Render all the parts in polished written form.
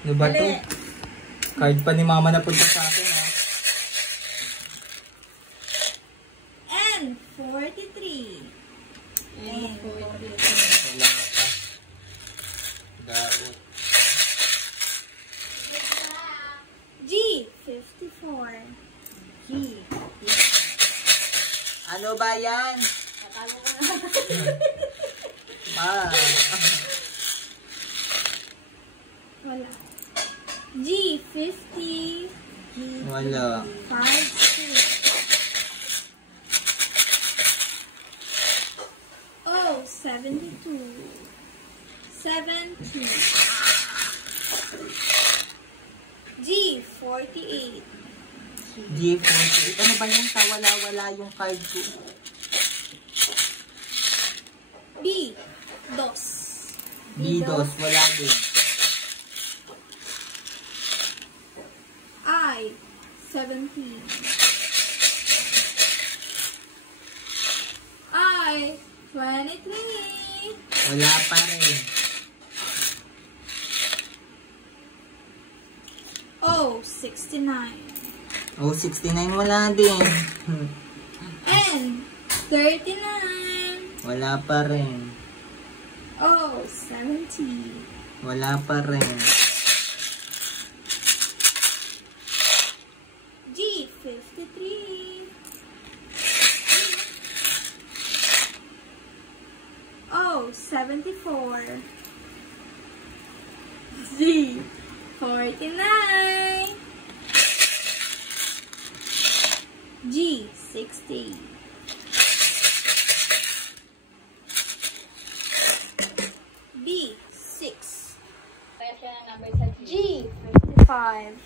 Ano ba to? Card pa ni mama na punta sa akin, ha? And 43. And 43. Wala ka pa. Daot. G, 54. G. Ano ba yan? Natago ko na. Wala. G, 50. G, Wala. 5, 6. Oh, 72. 70. G, 48. G48. Ano ba yan? Wala yung card ko. B, 2. B2. Wala din. I, 17. I, 23. Wala pa rin. O, 69. Oh, 69. Wala din. N, 39. Wala pa rin. O, 70. Wala pa rin. G, 53. O, 74. Z, 49. G, 60. B, 6. G, 55.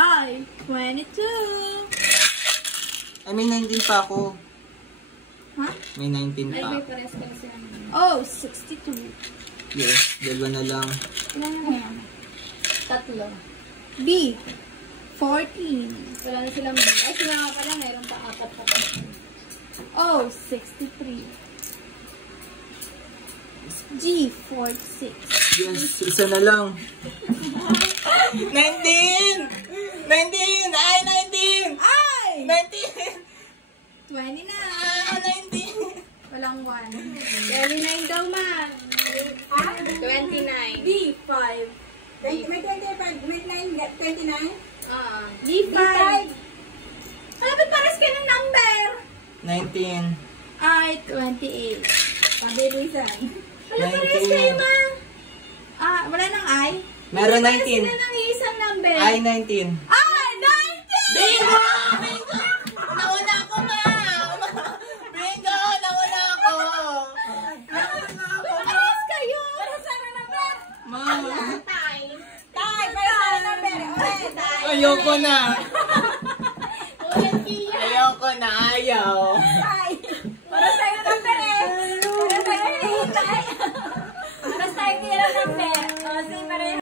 I, 22. Ay, may 19 pa ako. Ha? May 19 Ay, pa. may pares ka siya. Oh, 62. Yes, dalawa na lang. Ilan na yan? 3. B, 14. Wala na silang B. Ay, sila nga pala, mayroon pa 4 pa. Oh, 63. G, 46. Yes, isa na lang. 19! 19! Ay, 19! Ay! 19! 29. Ah, 19! Walang 1. 29 daw, ma. Ha? 29. B, 5. May 25, may 29? B, 5. Malapit pares ka ng number. 19. I, 28. Pabilisan. Malapit pares kayo, ma. Wala nang I? Meron Pares 19. sila ng isang number. Ay, 19. Ah, 19! Bingo! Bingo! Nauna ako, ma! Bingo! Nauna ako! Pares kayo. Pares sana number. Mama! Tay, para sa number. Ulit, tay. Ayoko na! Ayoko na, ayaw! Tay. Para sa'yo number eh. Para sa'yo hihintay. Pares tayo tira number.